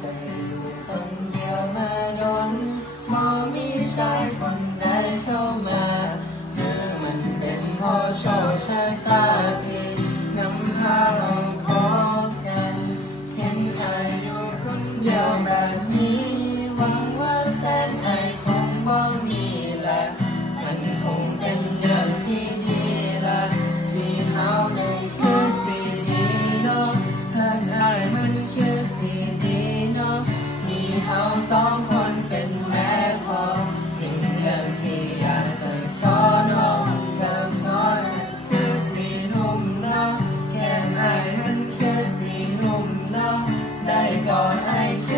แต่อยู่คนเดียวมาดนมอมีชายคนใดเข้ามาหรือมันเป็นเพราะโชคชะตาที่นำพาเราพบกันเห็นอายอยู่คนเดียวแบบนี้หวังว่าแฟนอายคงบ่มีละมันคงเป็นเรื่องที่ดีละที่เฮาได้คือสิ่งดีเนาะหากอายมันคือสิ่งดีเนาะมีเฮาสองคนเป็นแม่พอหนึ่งเรื่องที่อยากจะขอน้องก็ขอให้คือสีนุ่มเนาะแก้มอายมันคือสีนุ่มเนาะได้กอดอายคือ